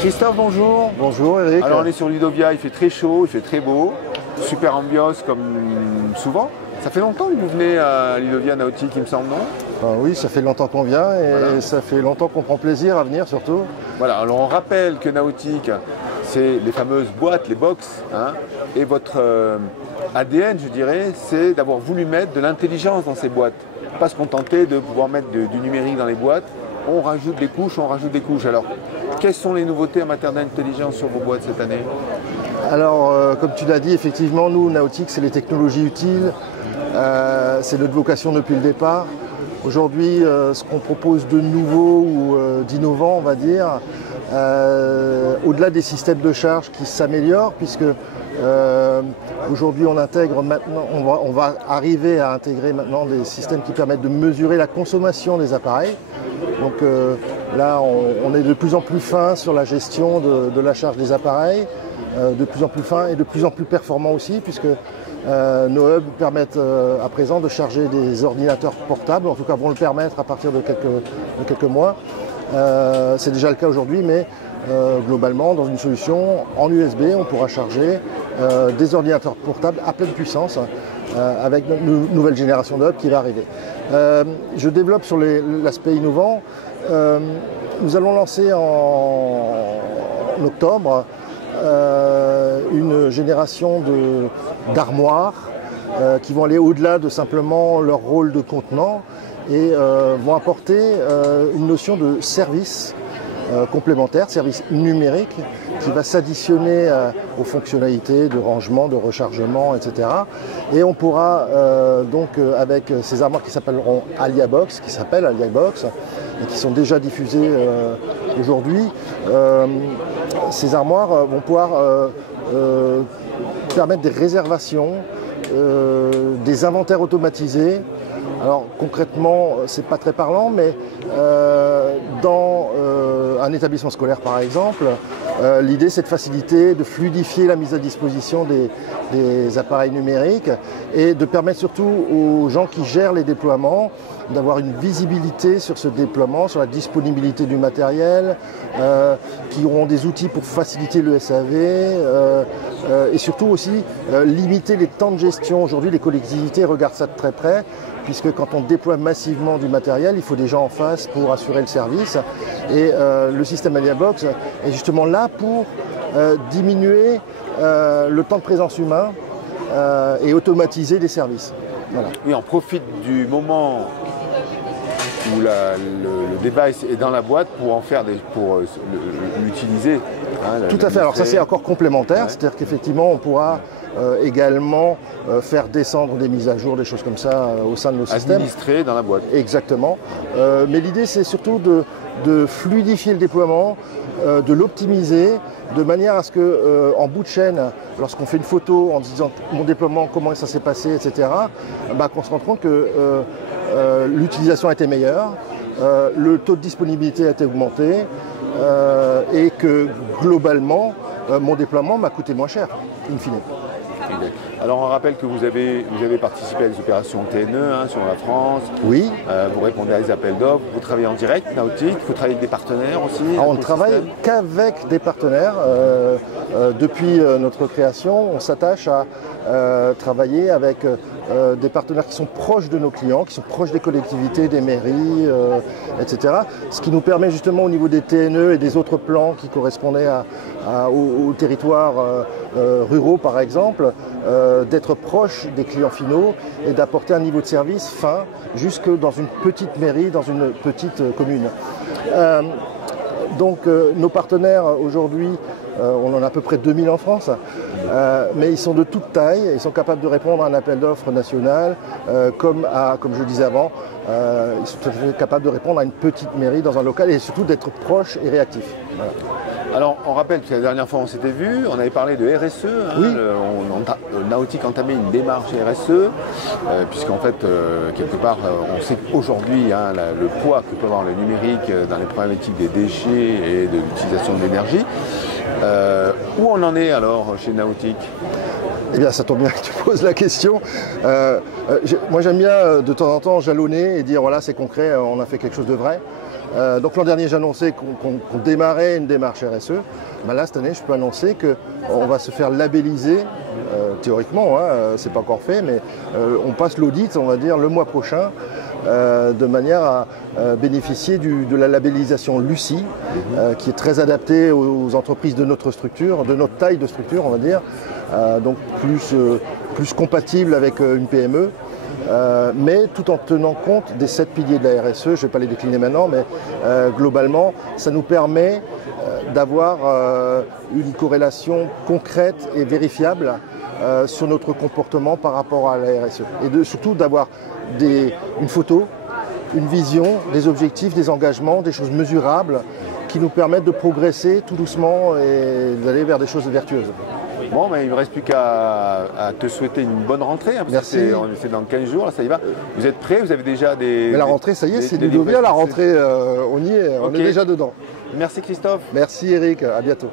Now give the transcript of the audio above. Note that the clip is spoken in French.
Christophe, bonjour. Bonjour Eric. Alors on est sur Ludovia, il fait très chaud, il fait très beau, super ambiance comme souvent. Ça fait longtemps que vous venez à Ludovia Nautique, il me semble, non? Oui, ça fait longtemps qu'on vient et voilà. Ça fait longtemps qu'on prend plaisir à venir surtout. Voilà, alors on rappelle que Nautique, c'est les fameuses boîtes, les box, hein, et votre ADN, je dirais, c'est d'avoir voulu mettre de l'intelligence dans ces boîtes. Pas se contenter de pouvoir mettre du numérique dans les boîtes, on rajoute des couches, on rajoute des couches. Alors, quelles sont les nouveautés en matière d'intelligence sur vos boîtes cette année? Alors, comme tu l'as dit, effectivement, nous, Nautique, c'est les technologies utiles. C'est notre vocation depuis le départ. Aujourd'hui, ce qu'on propose de nouveau ou d'innovant, on va dire, au-delà des systèmes de charge qui s'améliorent, puisque aujourd'hui on intègre maintenant, on va arriver à intégrer maintenant des systèmes qui permettent de mesurer la consommation des appareils. Donc là, on est de plus en plus fin sur la gestion de la charge des appareils, de plus en plus fin et de plus en plus performant aussi, puisque nos hubs permettent à présent de charger des ordinateurs portables, en tout cas vont le permettre à partir de quelques mois. C'est déjà le cas aujourd'hui, mais globalement, dans une solution en USB, on pourra charger des ordinateurs portables à pleine puissance avec une nouvelle génération de hubs qui va arriver. Je développe sur l'aspect innovant. Nous allons lancer en octobre une génération d'armoires qui vont aller au-delà de simplement leur rôle de contenant et vont apporter une notion de service complémentaire, service numérique, qui va s'additionner aux fonctionnalités de rangement, de rechargement, etc. Et on pourra donc avec ces armoires qui s'appelleront AliaBox, et qui sont déjà diffusées aujourd'hui, ces armoires vont pouvoir permettre des réservations, des inventaires automatisés. Alors concrètement, c'est pas très parlant, mais dans un établissement scolaire par exemple, l'idée c'est de faciliter, de fluidifier la mise à disposition des appareils numériques et de permettre surtout aux gens qui gèrent les déploiements d'avoir une visibilité sur ce déploiement, sur la disponibilité du matériel, qui auront des outils pour faciliter le SAV et surtout aussi limiter les temps de gestion. Aujourd'hui, les collectivités regardent ça de très près, puisque quand on déploie massivement du matériel, il faut des gens en face pour assurer le service. Et le système AliaBox est justement là pour diminuer le temps de présence humain et automatiser des services. Voilà. Oui, on profite du moment où le device est dans la boîte pour en faire pour l'utiliser. Hein, tout à fait, alors ça c'est encore complémentaire, ouais. C'est-à-dire qu'effectivement on pourra également faire descendre des mises à jour, des choses comme ça au sein de nos systèmes. Administré dans la boîte. Exactement, mais l'idée c'est surtout de fluidifier le déploiement, de l'optimiser, de manière à ce que en bout de chaîne, lorsqu'on fait une photo en disant mon déploiement, comment ça s'est passé, etc., qu'on se rende compte que l'utilisation a été meilleure, le taux de disponibilité a été augmenté et que globalement, mon déploiement m'a coûté moins cher, in fine. Alors on rappelle que vous avez participé à des opérations TNE sur la France. Oui. Vous répondez à des appels d'offres, vous travaillez en direct, Nautique, vous travaillez avec des partenaires aussi. Alors, on ne travaille qu'avec des partenaires. Depuis notre création, on s'attache à travailler avec des partenaires qui sont proches de nos clients, qui sont proches des collectivités, des mairies, etc. Ce qui nous permet justement au niveau des TNE et des autres plans qui correspondaient aux territoires ruraux par exemple, d'être proche des clients finaux et d'apporter un niveau de service fin jusque dans une petite mairie, dans une petite commune. Donc nos partenaires aujourd'hui, on en a à peu près 2000 en France, mais ils sont de toute taille, ils sont capables de répondre à un appel d'offres national, comme je le disais avant, ils sont capables de répondre à une petite mairie dans un local et surtout d'être proches et réactifs. Voilà. Alors on rappelle que la dernière fois on s'était vu, on avait parlé de RSE, oui. Nautique entamait une démarche RSE, puisqu'en fait quelque part on sait qu'aujourd'hui le poids que peut avoir le numérique dans les problématiques des déchets et de l'utilisation de l'énergie. Où on en est alors chez Nautique? Eh bien, ça tombe bien que tu poses la question. Moi, j'aime bien de temps en temps jalonner et dire voilà, c'est concret, on a fait quelque chose de vrai. Donc l'an dernier, j'annonçais qu'on démarrait une démarche RSE. Ben là, cette année, je peux annoncer qu'on va se faire labelliser, théoriquement, hein, c'est pas encore fait, mais on passe l'audit, on va dire, le mois prochain, de manière à bénéficier de la labellisation Lucie, qui est très adaptée aux entreprises de notre structure, de notre taille de structure, on va dire, donc plus compatible avec une PME. Mais tout en tenant compte des 7 piliers de la RSE, je ne vais pas les décliner maintenant, mais globalement, ça nous permet d'avoir une corrélation concrète et vérifiable sur notre comportement par rapport à la RSE. Et surtout d'avoir une photo, une vision, des objectifs, des engagements, des choses mesurables qui nous permettent de progresser tout doucement et d'aller vers des choses vertueuses. Bon, il ne me reste plus qu'à te souhaiter une bonne rentrée. Hein, parce Merci. que c'est dans 15 jours, là, ça y va. Vous êtes prêts? Vous avez déjà des... Mais la rentrée, ça y est, c'est Ludovia, la rentrée, on y est, on est déjà dedans. Merci Christophe. Merci Eric, à bientôt.